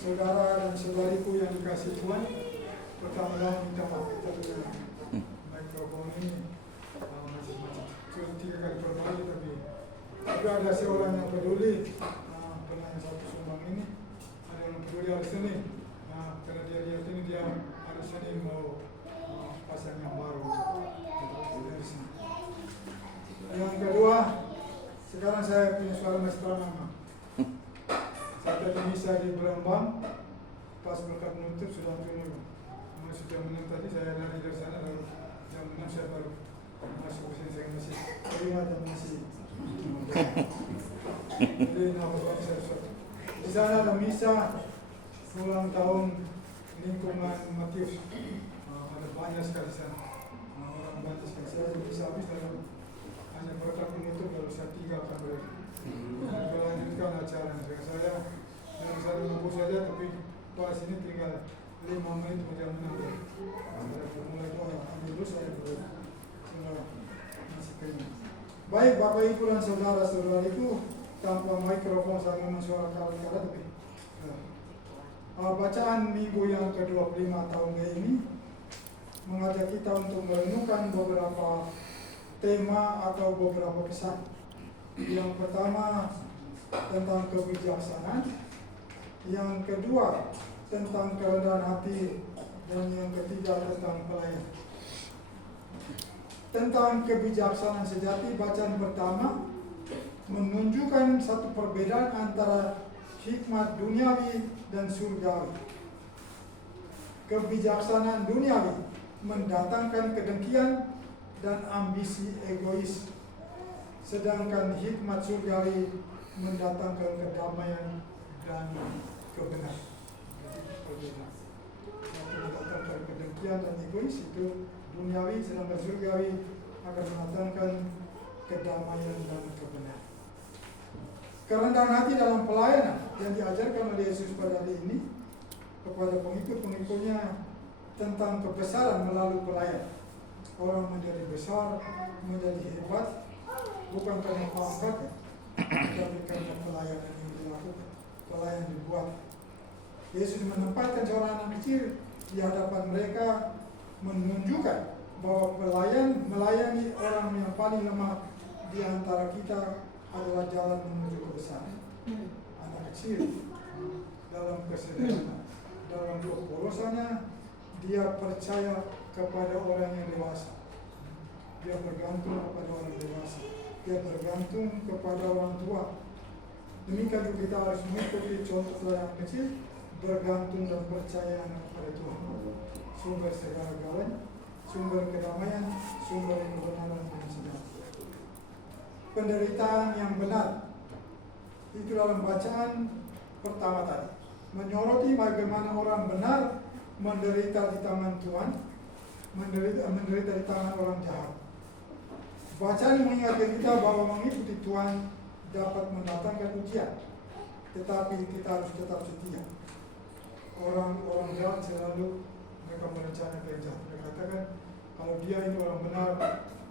Saudara dan saudariku yang dikasih Tuhan, pertama minta maaf kita dengan mikrofon ini macam-macam. Sudah 3 kali berbalik, tapi juga ada seorang yang peduli penanya satu sumbang ini. Ada yang peduli hari Senin, karena dia lihat ini dia hari Senin mau pasang yang baru. Yang kedua, sekarang saya punya suara mesra nama. Saya tadi misa di Berembang, pas berkat menutup sudah turun. Masuk jam 6 tadi saya lari dari sana, lalu jam 6 saya baru masuk ke sini. Saya masih terima dan masih jadi nama bangsa sesuatu. Di sana ada misa ulang tahun lingkungan Matius. Ada banyak sekali sana. Orang banyak sekali. Saya bisa habis lalu hanya berkat menutup, lalu saya tinggalkan mereka. Melanjutkan acara dengan saya menunggu saja, tapi pas ini tinggal 5 menit jam 6. Saya mulai ambil dulu, saya baru masih terima. Baik Bapak Ibu dan saudara-saudariku, tanpa mikrofon saya memang suara kalah-kalah, tapi bacaan minggu yang ke-25 tahun ini mengajak kita untuk merenungkan beberapa tema atau beberapa pesan. Yang pertama tentang kebijaksanaan, yang kedua tentang kerendahan hati, dan yang ketiga tentang pelayan. Tentang kebijaksanaan sejati, bacaan pertama menunjukkan satu perbedaan antara hikmat duniawi dan surgawi. Kebijaksanaan duniawi mendatangkan kedengkian dan ambisi egois, sedangkan hikmat surgawi mendatangkan kedamaian dan kebenaran. Mendatangkan kedengkian dan egois itu duniawi, sedangkan surgawi akan mendatangkan kedamaian dan kebenaran. Kerendahan hati dalam pelayanan yang diajarkan oleh Yesus pada hari ini kepada pengikut-pengikutnya tentang kebesaran melalui pelayan. Orang menjadi besar, menjadi hebat, bukan karena pangkatnya, tapi karena pelayanan yang dilakukan, pelayan dibuat. Yesus menempatkan seorang anak kecil di hadapan mereka, menunjukkan bahwa pelayan melayani orang yang paling lemah di antara kita adalah jalan menuju kebesaran. Anak kecil dalam kesederhanaan, dalam kepolosannya, dia percaya kepada orang yang dewasa. Dia bergantung kepada orang dewasa. Dia bergantung kepada orang tua. Demikian juga kita harus mengikuti contoh pelayan kecil, bergantung dan percaya kepada Tuhan. Sumber segala-galanya, sumber kedamaian, sumber kebenaran dan sejahtera. Penderitaan yang benar itu dalam bacaan pertama tadi menyoroti bagaimana orang benar menderita di tangan Tuhan, menderita di tangan orang jahat. Bacaan ini mengingatkan kita bahwa mengikuti Tuhan dapat mendatangkan ujian, tetapi kita harus tetap setia. Orang-orang jahat selalu mereka merencanakan yang jahat. Mereka katakan kalau dia ini orang benar,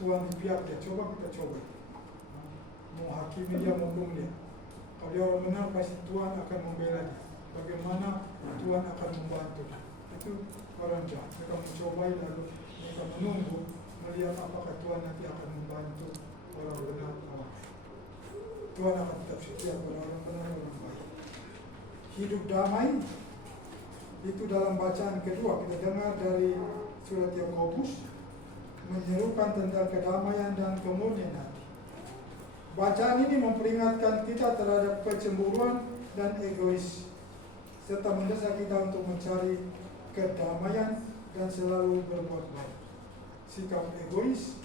Tuhan di pihak dia, coba kita coba. Mau hakimi dia, mau hukum dia. Kalau dia orang benar, pasti Tuhan akan membela dia. Bagaimana Tuhan akan membantu. Itu orang jahat. Mereka mencobai lalu mereka menunggu melihat apakah Tuhan nanti akan membantu orang benar. Tuhan akan tetap setia pada orang benar, orang baik. Hidup damai itu dalam bacaan kedua kita dengar dari surat Yakobus menyerukan tentang kedamaian dan kemurnian hati. Bacaan ini memperingatkan kita terhadap kecemburuan dan egois, serta mendesak kita untuk mencari kedamaian dan selalu berbuat baik. Sikap egois,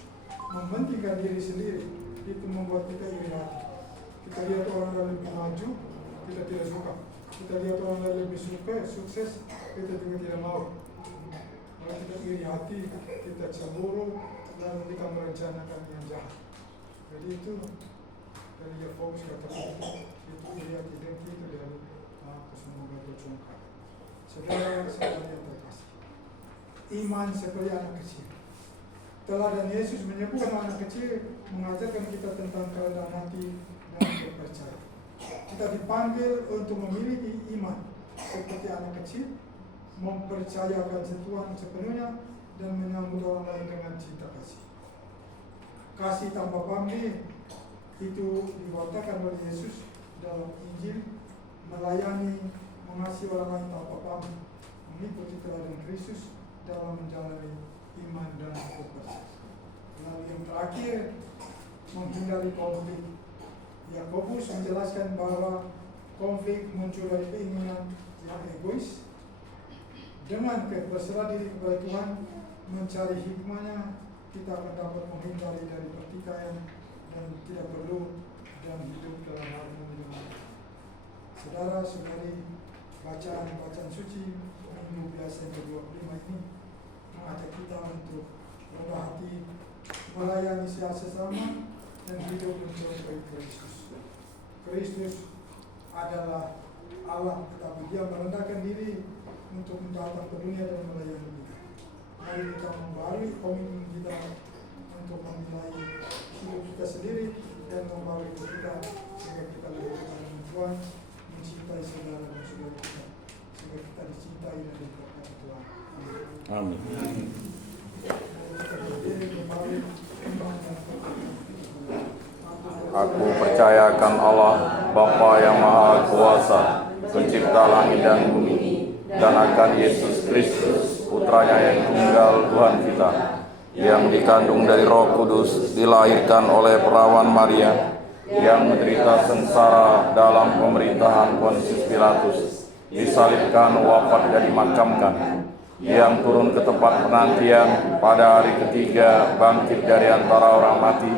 mementingkan diri sendiri, itu membuat kita iri hati. Kita lihat orang lain lebih maju, kita tidak suka. Kita lihat orang lain lebih sukses, kita juga tidak mau. Kalau kita iri hati, kita cemburu, lalu kita merencanakan yang jahat. Jadi itu dari Yakobus kata itu lihat identik itu dari kesombongan bercongkak. Saudara-saudara yang terkasih, iman seperti anak kecil. Teladan Yesus menyebutkan anak kecil mengajarkan kita tentang kerendahan hati dan berpercaya. Kita dipanggil untuk memiliki iman seperti anak kecil, mempercayakan Tuhan sepenuhnya dan menyambut orang lain dengan cinta kasih. Kasih tanpa pamrih itu diwartakan oleh Yesus dalam Injil, melayani, mengasihi orang lain tanpa pamrih, mengikuti teladan Kristus dalam menjalani iman dan kepercayaan. Lalu yang terakhir, menghindari konflik. Yakobus menjelaskan bahwa konflik muncul dari keinginan yang egois. Dengan berserah diri kepada Tuhan, mencari hikmahnya, kita akan dapat menghindari dari pertikaian dan tidak perlu dan hidup dalam harmoni dengan Allah. Saudara-saudari, bacaan suci Minggu Biasa ke-25 ini mengajak kita untuk rendah hati, melayani sesama dan hidup mencontohi Kristus. Kristus adalah Allah, tetapi Dia merendahkan diri untuk datang ke dunia dan melayani kita. Mari kita membarui komitmen kita untuk menilai hidup kita sendiri dan membarui kita sehingga kita lebih dekat dengan Tuhan, mencintai saudara dan saudara kita, sehingga kita dicintai dan diberkati Tuhan. Amin. Aku percayakan Allah, Bapa yang Maha Kuasa, pencipta langit dan bumi, dan akan Yesus Kristus, putranya yang tunggal Tuhan kita, yang dikandung dari Roh Kudus, dilahirkan oleh perawan Maria, yang menderita sengsara dalam pemerintahan Pontius Pilatus, disalibkan, wafat dan dimakamkan, yang turun ke tempat penantian, pada hari ketiga bangkit dari antara orang mati,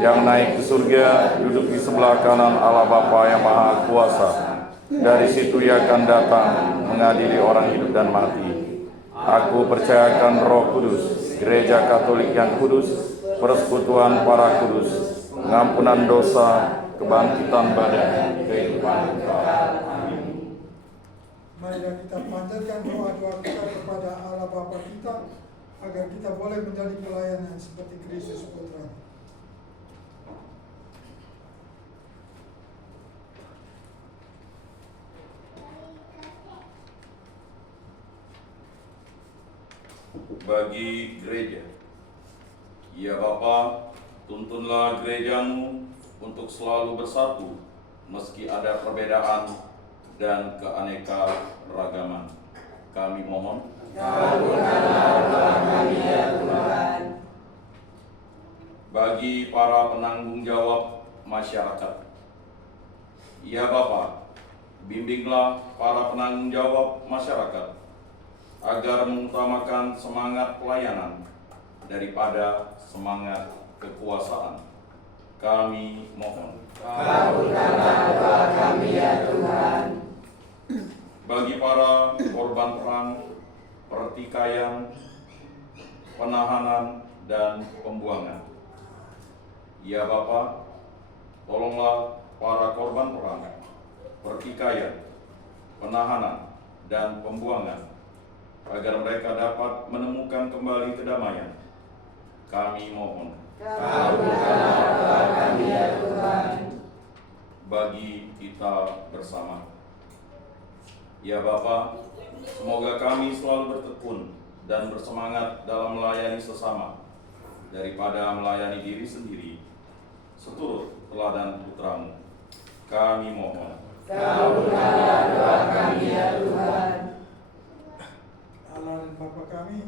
yang naik ke surga, duduk di sebelah kanan Allah Bapa yang Maha Kuasa. Dari situ Ia akan datang mengadili orang hidup dan mati. Aku percayakan Roh Kudus, Gereja Katolik yang kudus, persekutuan para kudus, pengampunan dosa, kebangkitan badan, kehidupan kekal. Amin. Marilah kita panjatkan doa-doa kita kepada Allah Bapa kita, agar kita boleh menjadi pelayan yang seperti Kristus Putra. Bagi gereja, ya Bapa, tuntunlah gerejamu untuk selalu bersatu meski ada perbedaan dan keanekaragaman. Kami mohon, kabulkanlah doa kami ya Tuhan. Bagi para penanggung jawab masyarakat, ya Bapa, bimbinglah para penanggung jawab masyarakat agar mengutamakan semangat pelayanan daripada semangat kekuasaan. Kami mohon, kabulkanlah doa kami ya Tuhan. Bagi para korban perang, pertikaian, penahanan, dan pembuangan, ya Bapa, tolonglah para korban perang, pertikaian, penahanan, dan pembuangan, agar mereka dapat menemukan kembali kedamaian. Kami mohon, kabulkanlah doa kami ya Tuhan. Bagi kita bersama, ya Bapa, semoga kami selalu bertekun dan bersemangat dalam melayani sesama, daripada melayani diri sendiri, seturut teladan Putramu. Kami mohon, kabulkanlah doa kami ya Tuhan. Allah dan Bapa kami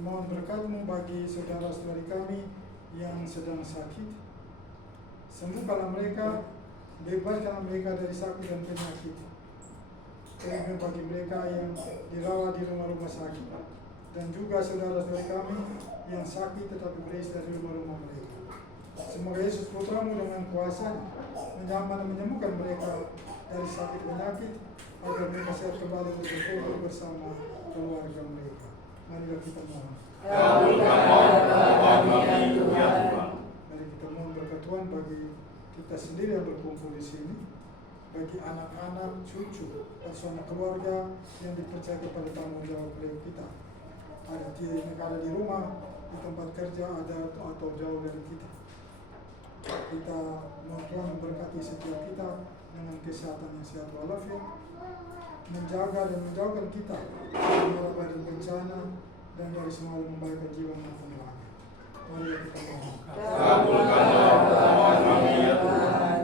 mohon berkat-Mu bagi saudara-saudari kami yang sedang sakit. Sembuhkanlah mereka, bebaskanlah mereka dari sakit dan penyakit. Terima bagi mereka yang dirawat di rumah-rumah sakit, dan juga saudara-saudari kami yang sakit tetapi beristirahat di rumah-rumah mereka. Semoga Yesus Putra-Mu dengan kuasa menyembuhkan mereka dari sakit penyakit, agar mereka sehat kembali untuk berkumpul bersama keluarga mereka. Marilah kita mohon, kabulkanlah doa kami ya Tuhan. mari kita mohon berkat Tuhan bagi kita sendiri yang berkumpul di sini, bagi anak-anak, cucu, personal keluarga yang dipercaya kepada tanggung jawab kita. Ada di rumah, di tempat kerja, ada atau jauh dari kita. Kita Tuhan memberkati setiap kita dengan kesehatan yang sehat walafiat, menjaga dan menjauhkan kita dari bencana dan dari semua membaikkan jiwa maupun raga. Mari kita mohon. Kabulkanlah permohonan kami ya Tuhan.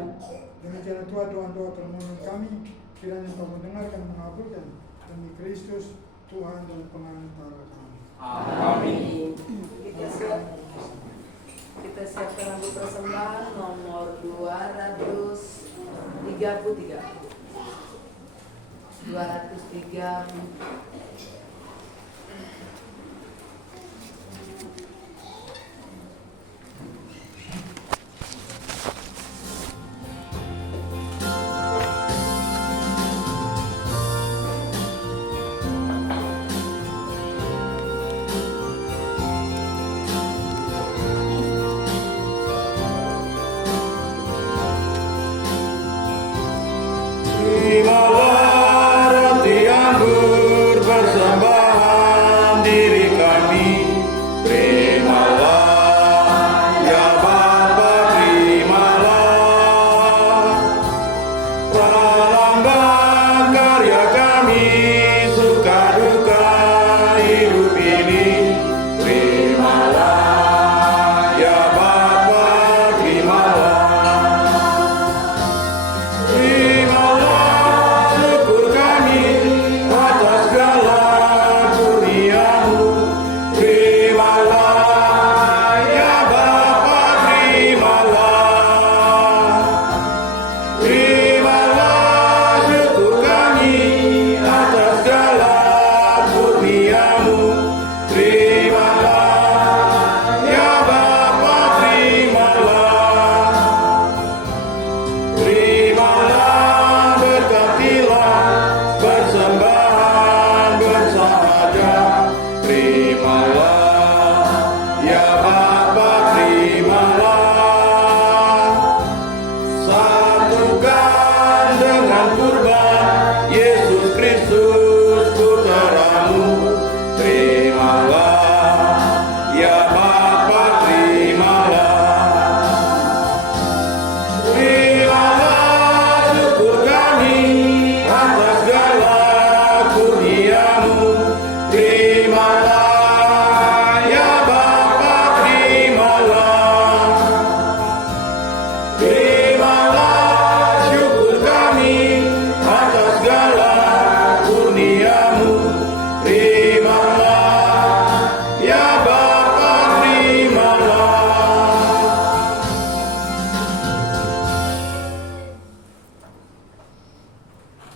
Demikian Tuhan doa-doa permohonan kami, kiranya Engkau mendengarkan dan mengabulkan demi Kristus Tuhan dan pengantara kami. Amin. Kita siapkan lagu persembahan nomor 233. 203. Terimalah roti anggur persembahan diri kami. Terimalah ya Bapa, terimalah pralambang karya kami, suka duka hidup ini. Terimalah ya Bapa, terimalah.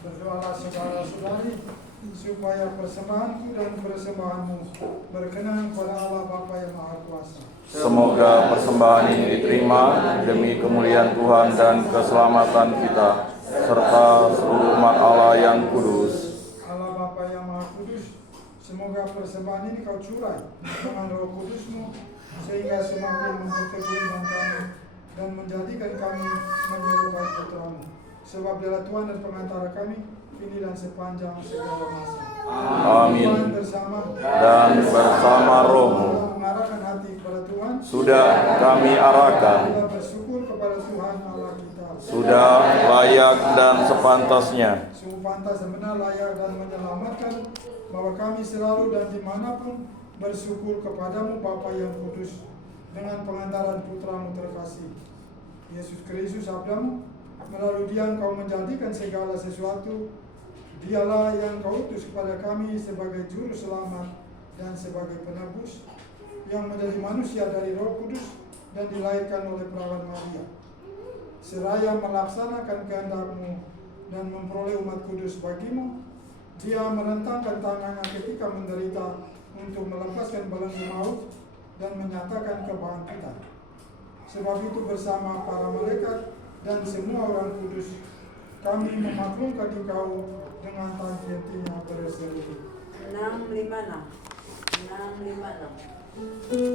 Berdoalah saudara-saudari supaya persembahanku dan persembahanmu berkenan kepada Allah Bapa yang Maha Kuasa. Semoga persembahan ini diterima demi kemuliaan Tuhan dan keselamatan kita, serta seluruh umat Allah yang kudus. Allah Bapa yang Maha Kudus, semoga persembahan ini Kau curai dengan Roh Kudus-Mu, sehingga semakin memperteguhkan kami dan menjadikan kami menyerupai Putra-Mu. Sebab Dialah Tuhan dan pengantara kami, kini dan sepanjang segala masa. Amin. Tuhan bersama Dan bersama rohmu mengarahkan hati kepada Tuhan. sudah kami arahkan, Kita bersyukur kepada Tuhan Allah kita. sudah layak dan sepantasnya. Sungguh pantas dan benar, layak dan menyelamatkan, bahwa kami selalu dan dimanapun bersyukur kepadamu Bapa yang kudus, dengan pengantaran Putra-Mu terkasih Yesus Kristus Sabdamu. Melalui Dia Engkau menjadikan segala sesuatu. Dialah yang Kau utus kepada kami sebagai juru selamat dan sebagai penebus, yang menjadi manusia dari Roh Kudus dan dilahirkan oleh perawan Maria. Seraya melaksanakan kehendak-Mu dan memperoleh umat kudus bagimu, Dia merentangkan tangannya ketika menderita untuk melepaskan belenggu maut dan menyatakan kebangkitan. Sebab itu bersama para malaikat dan semua orang kudus, kami memaklumkan Engkau dengan tangki-tangkinya berseri. 656.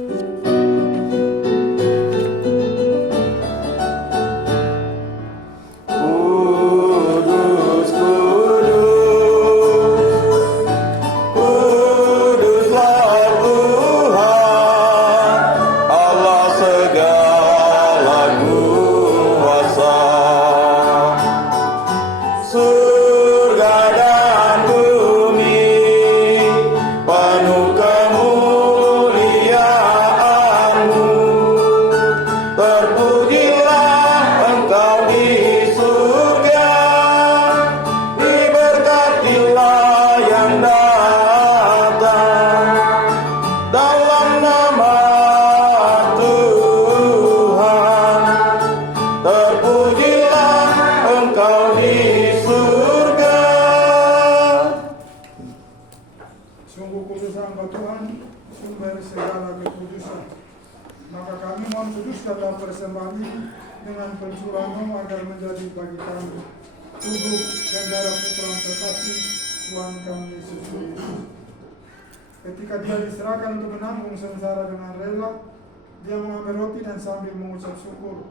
Kudus, kudus, kuduslah Tuhan, Allah segala tetap persembahan ini dengan pencurahan agar menjadi bagi kami tubuh dan darah Putra terkasih Tuhan kami Yesus Kristus. Ketika dia diserahkan untuk menanggung sengsara dengan rela, dia mengambil roti dan sambil mengucap syukur,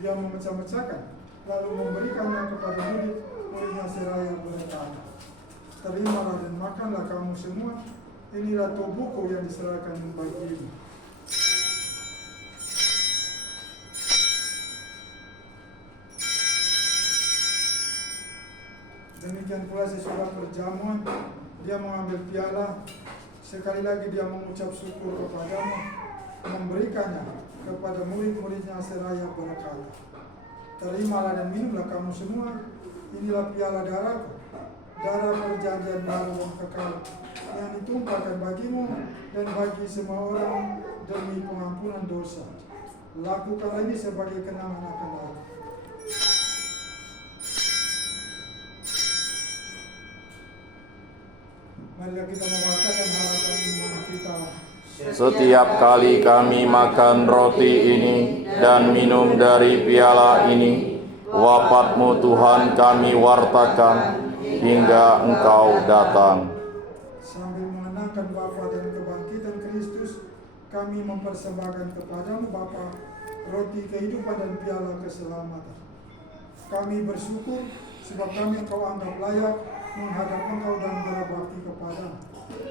dia memecah-mecahkan, lalu memberikannya kepada murid-muridnya seraya berkata, "Terimalah dan makanlah kamu semua, inilah tubuhku yang diserahkan bagimu." Demikian pula sesudah perjamuan, dia mengambil piala, sekali lagi dia mengucap syukur kepadamu, memberikannya kepada murid-muridnya seraya berkata, "Terimalah dan minumlah kamu semua, inilah piala darahku, darah perjanjian baru dan kekal, yang ditumpahkan bagimu dan bagi semua orang demi pengampunan dosa. Lakukanlah ini sebagai kenangan akan aku." Marilah kita mengatakan harapan iman kita. Setiap kali kami makan roti ini dan minum dari piala ini, wafat-Mu Tuhan kami wartakan hingga Engkau datang. Sambil mengenangkan Bapa dan kebangkitan Kristus, kami mempersembahkan kepadamu Bapa roti kehidupan dan piala keselamatan. Kami bersyukur sebab kami Engkau anggap layak menghadap Engkau dan berbakti kepadamu.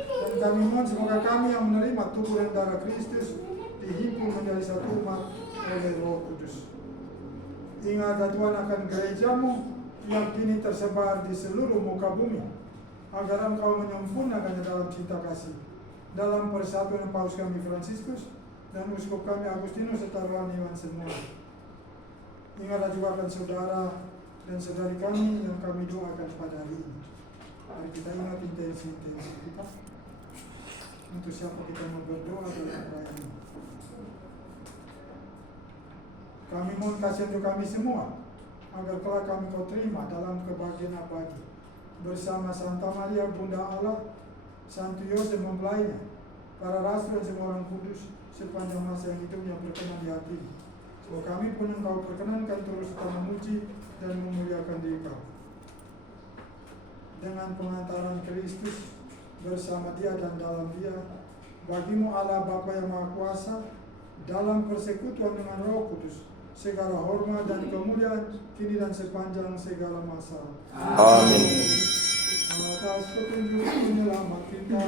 Dan kami mohon semoga kami yang menerima tubuh dan darah Kristus dihimpun menjadi satu umat oleh Roh Kudus. Ingatlah Tuhan akan gerejamu yang kini tersebar di seluruh muka bumi, agar Engkau menyempurnakannya dalam cinta kasih, dalam persatuan Paus kami Fransiskus dan Uskup kami Agustinus serta rohani iman semua. Ingatlah juga akan saudara dan saudari kami yang kami doakan pada hari ini. Mari kita ingat intensi-intensi kita untuk siapa kita mau berdoa dalam perayaan ini. Kami mohon kasih untuk kami semua, agar kelak kami Kau terima dalam kebahagiaan abadi bersama Santa Maria Bunda Allah, Santo Yosef mempelainya, para rasul dan semua orang kudus sepanjang masa yang hidupnya berkenan di hati. Semoga kami pun Engkau perkenankan terus kita memuji dan memuliakan diri Kau. Dengan pengantaran Kristus bersama Dia dan dalam Dia, bagimu Allah Bapa yang Maha Kuasa, dalam persekutuan dengan Roh Kudus, segala hormat dan kemuliaan kini dan sepanjang segala masa. Amin. Atas petunjuk penyelamat kita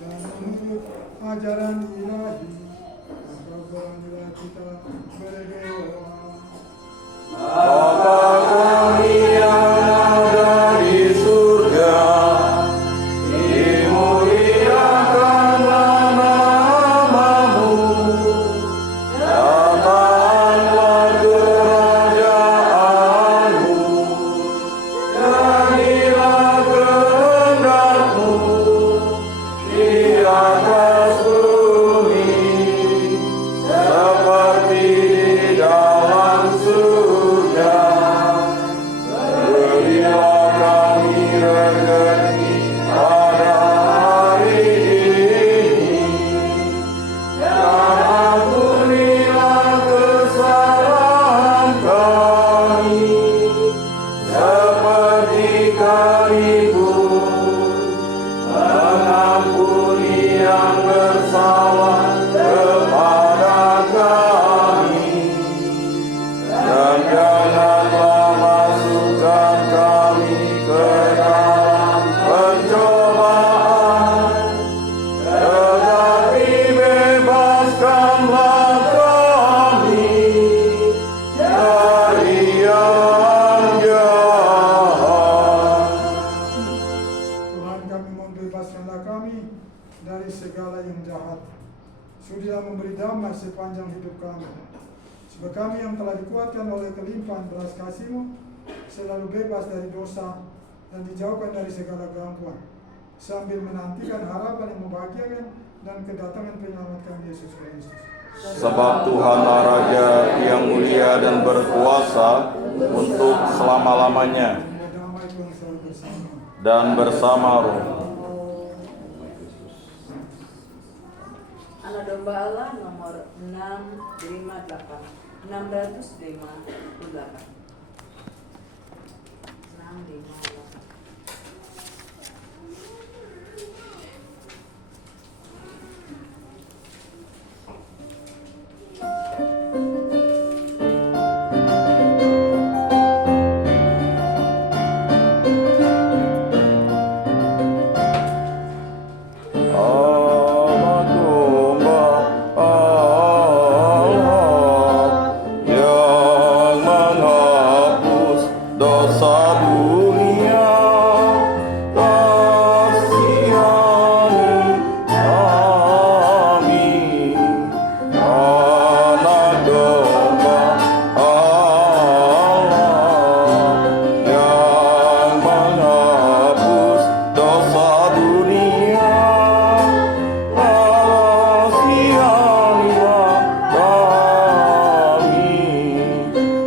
dan menurut ajaran ilahi, maka beranilah kita berdoa. Bapa kami yang ada di surga, dimuliakanlah nama-Mu, datanglah kerajaan-Mu, jadilah kehendak-Mu di atas bumi seperti di dalam surga. Berilah kami rezeki pada hari ini, dan ampunilah kesalahan kami, seperti kami pun mengampuni yang bersalah kepada kami. Dan janganlah masukkan kami ke dalam pencobaan, tetapi bebaskanlah kami dari yang jahat. Tuhan kami mohon bebaskanlah kami dari segala yang jahat. Sudilah memberi damai sepanjang hidup kami. Sebab kami yang telah dikuatkan oleh kelimpahan belas kasih-Mu selalu bebas dari dosa dan dijauhkan dari segala gangguan, sambil menantikan harapan yang membahagiakan dan kedatangan penyelamat kami Yesus Kristus. Sebab Tuhanlah Raja yang mulia dan berkuasa untuk selama-lamanya Damai Tuhan selalu bersama. dan bersama Roh. Anak domba Allah nomor 658. 658. 658. Anak domba Allah yang menghapus dosa dunia, kasihani kami. Anak domba Allah yang menghapus dosa dunia, kasihanilah kami.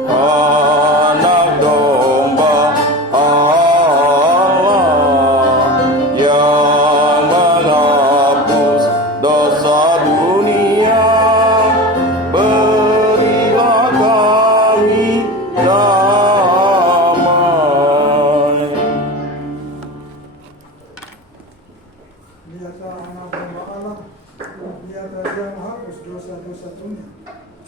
Anak domba Allah yang menghapus dosa dunia, berilah kami damai. Lihatlah anak domba Allah, lihatlah dia menghapus dosa-dosa dunia.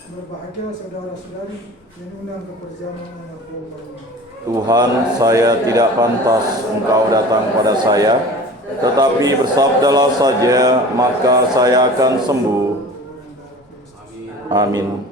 Berbahagialah saudara-saudari yang undang ke perjamuan anak domba ini. Tuhan, saya tidak pantas Engkau datang pada saya, tetapi bersabdalah saja, maka saya akan sembuh. Amin.